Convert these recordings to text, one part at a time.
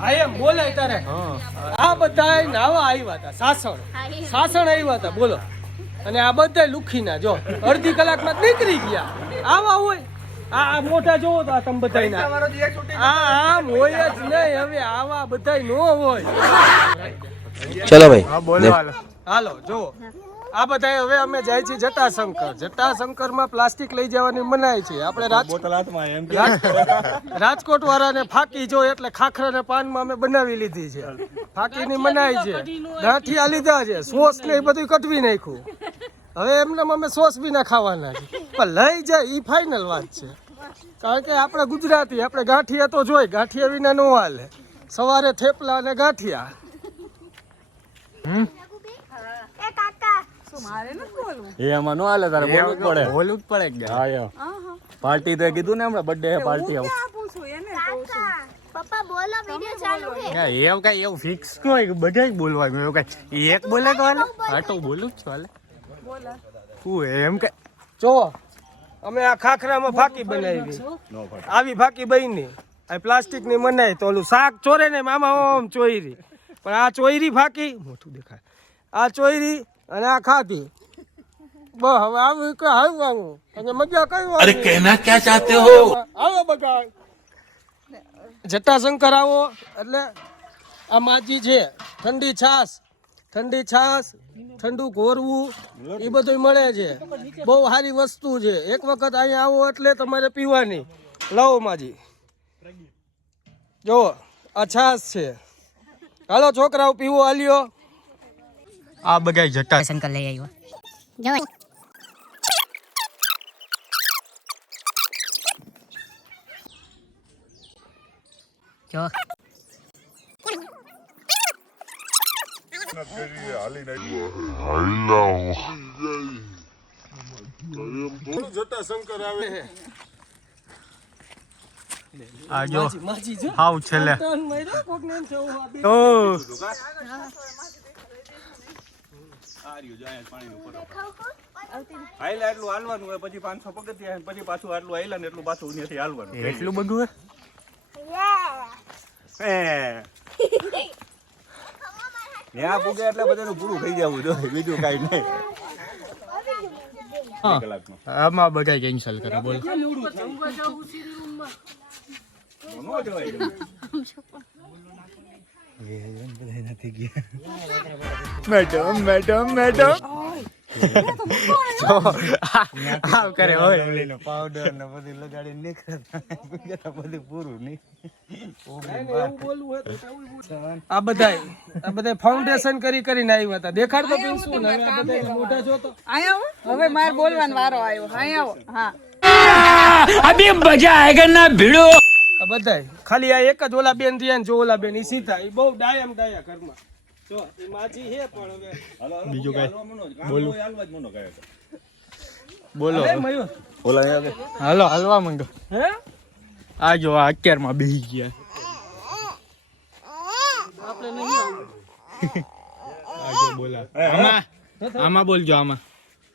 આ એમ બોલે તારે આ બધા નાવા આવ્યા હતા સાસણ આવ્યા હતા બોલો અને આ બધા લુખીના જો અડધી કલાકમાં નીકળી ગયા આવા હોય આ મોટા જોવો તો આ તમે બધા આમ હોય જ નહીં હવે આવા બધા નો હોય ચલો ભાઈ હાલો જો આ બધા હવે અમે જાય છીએ જટાશંકર માં પ્લાસ્ટિક લઈ જવાની મનાઈ છે આપણે રાજકોટ વાળાને ફાકી જો એટલે ખાખરા ને પાનમાં અમે બનાવી લીધી છે ફાકી ની મનાઈ છે ગાંઠિયા લીધા છે સોસ ને બધું કટવી નાખ્યું હવે એમને અમે સોસ બી ના ખાવાના છે પણ લઈ જાય ઈ ફાઇનલ વાત છે કારણ કે આપણે ગુજરાતી આપણે ગાંઠિયા તો જોઈ ગાંઠિયા વિના નો હાલે સવારે થેપલા અને ગાંઠિયા એમાં નો હાલે તારે બોલવું જ પડે પાર્ટી તો કીધું ને હમણાં બર્થડે પાર્ટી આવું પપ્પા બોલો વિડિયો ચાલુ છે એવું કઈ એવું ફિક્સ ન હોય બધા જ બોલવાનું એવું કઈ એક બોલે તો હાલે હા તો બોલું જ છું હાલે હું એમ કે જો અમે આ ખાખરામાં ફાકી બનાવી આવી ફાકી બની આ પ્લાસ્ટિક ની મનાઈ તો ઓલું શાક ચોરે ને મામા ઓમ ચોયરી પણ આ ચોયરી ફાકી મોટું દેખાય આ ચોયરી અને આ ખાધી બસ હવે આવી કે હાલવાનું અને મજા કઈ અરે કહેના ક્યાં ચાહતે હો આવો બગાડ જટાશંકર આવો એટલે આ માજી છે ઠંડી છાસ ઠંડુ ઘોરવું એ બધું મળે છે બહુ સારી વસ્તુ છે એક વખત અહીંયા આવો એટલે તમારે પીવાની લાવો માજી જો આ છાસ છે હાલો છોકરાઓ પીવો હાલ્યો આ બગાઈ જટાશંકર લઈ આવ્યો જો જટાશંકર આવે છે આ જો હાવ છેલે હાઈલા એટલું હાલવાનું હોય પછી 500 પગથિયા પછી પાછું આટલું હાઈલા ને એટલું પાછું ત્યાંથી હાલવાનું એટલું બધું ત્યાં પૂગે એટલે બધાનું પૂરું થઈ જવું જોઈએ બીજું કઈ નહીં આમાં બગાઈ કેન્સલ કરે બોલ મેડમ આવ કરે હોય પાવડર ને બધું લગાડી નીકળતા બધું પૂરું નહીં આ બધા ફાઉન્ડેશન કરીને આવ્યા હતા દેખાડ તો પીશું ને હવે આ બધા મોઢા જો તો હવે મારે બોલવાનો વારો આવ્યો આવો હા અભી મજા આયેગા ના ભીડો આ બધા ખાલી આ એક જ ઓલા બેન રહ્યા ને જો ઓલા બેન ઈ સીધા ઈ બહુ ડાયા ઘરમાં જો ઈ માજી હે પણ હવે બીજું કઈ બોલો ઓલા હાલો હલવા માંડો હે આ જો આ 11 માં બેહી ગયા આપણે નહીં આ જો બોલા આમાં બોલજો આમાં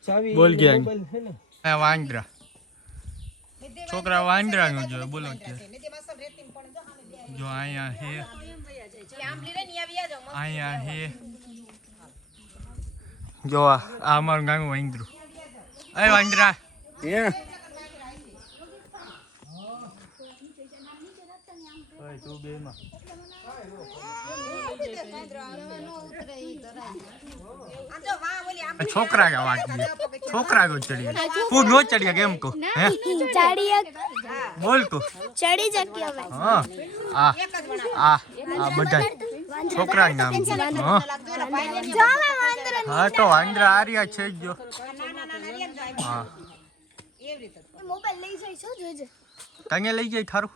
ચાવી બોલ ગયા મોબાઈલ હે ને વાંદરા છોકરા વાંદરા નો જો બોલો કે જો અહીંયા હે જો આ અમારું ગામ વાંદરું અરે વાંદરા છોકરા કા વાત છોકરા કો ચડી તું નો ચડી કેમ કો હે બોલ કો ચડી જકી હવે હા આ બધા છોકરા નામ હા હા તો વાંદરા આર્યા છે જો હા મોબાઈલ લઈ જઈશું જોજે તને લઈ જાય થારું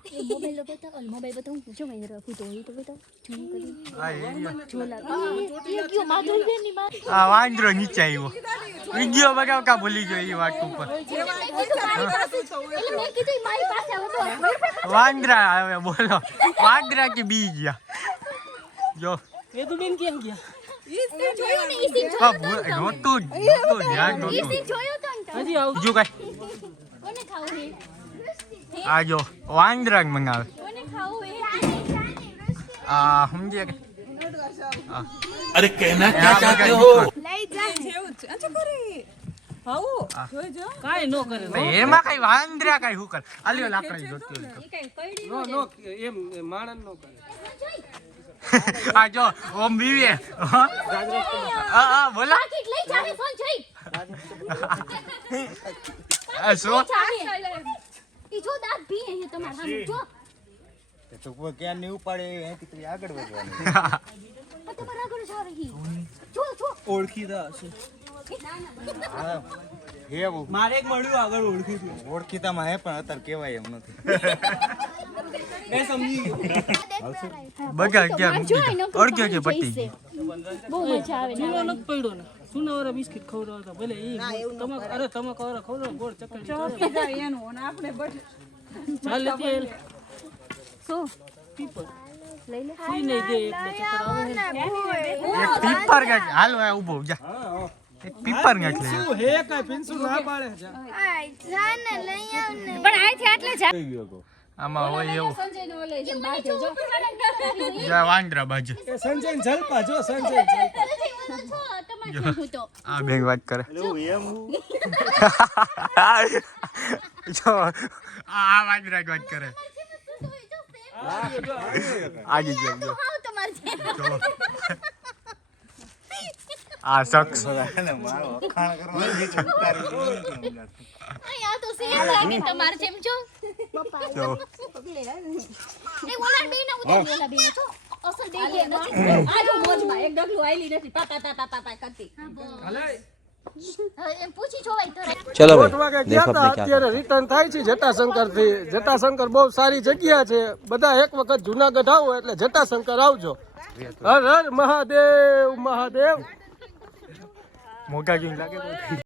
મોબાઈલ બતાવું જો મેં રાખું તો એ તો બતાવ ઝૂમ કરી આ એ જોલા એ ક્યો માથું દે ની માં આ વાંદરો નીચે આવ્યો વિડિયો બગાવ કા ભૂલી ગયો એ વાત ઉપર એટલે મેં કીધું મારી પાસે આવતો વાંદરા આવે બોલો વાંદરા કે બી ગયા જો એ તો બેન કેમ ગયા જોયું ને ઈ સીન નોતું ધ્યાન ઈ નોતું સીન જોયો તો ને હજી આવ બીજું કઈ કોને ખાવું હે આ જો વાંદરા મંગાવે કોને ખાવું હે સમજે કે अरे कहना क्या चाहते हो લઈ જા જેવું છે અચ્છા કરી હાઉ જોઈજો એમાં કઈ વાંદરા કઈ હું કર આલ્યો લાકડી જોતી હોય એ કઈ પડી નો નો એમ માણસ નો કરે તો. આ જો ઓમ બીવે હા બોલા પાકીટ લઈ જાને ફોન જઈ આ શું ઈ જો દાંત ભી હે તમારા સામે જો તો કોઈ ક્યાં નહીં ઉપાડે અહીંથી પછી આગળ વધવાનું આ તમારા આગળ જા રહી જો જો ઓળખીતા હશે હા હે મારે એક મળ્યું આગળ ઓળખી છે ઓળખીતામાં હે પણ અત્યારે કહેવાય એમ નથી એ સમજી બગા ગયા અડગ્યો કે પટ્ટી બહુ મજા આવે ને પડ્યો ને સુનાવાળા બિસ્કિટ ખવડાવતા ભલે ઈ તમાક અરે તમાકવાળા ખવડાવો ગોળ ચકડી ચોકી જાય એનું અને આપણે બટ ચાલે તેલ શું પીપર લઈ લે ઈ નહીં દે એટલે ચક્કર આવે એક પીપર ગાંઠ હાલ હવે ઊભો જા એક પીપર ગાંઠ લે શું હે કઈ પિન્સુ ના પાડે છે પણ આથી આટલે જા આમાં હોય એવું સંજય નો લઈ જા બહાર જો જા વાંદરા બાજુ એ સંજય ને જલપા જો સંજય જલપા તમારે હું તો આ બેંગ વાત કરે જો આ વાંદરા વાત કરે આજી જેમ જો હાઉ તમારે છે જો આ શખ્સ મારો અખાણ કરવાનો છે ઉતારી અહીં આ તો સેમ લાગે તમારે જેમ જો જો એ ઓલા બે ના ઉતારી ઓલા બે ને જો અસલ બે કે નથી આ જો મોજમાં એક ડગલું આઈલી નથી પાપા કરતી એમ પૂછી જોવાય તો चलो દોઢ વાગે ગયા હતા અત્યારે રિટર્ન થાય છે જટાશંકર થી જટાશંકર બહુ સારી જગ્યા છે બધા એક વખત જુનાગઢ આવો એટલે જટાશંકર આવજો હર હર મહાદેવ મહાદેવ મોટા જેમ લાગે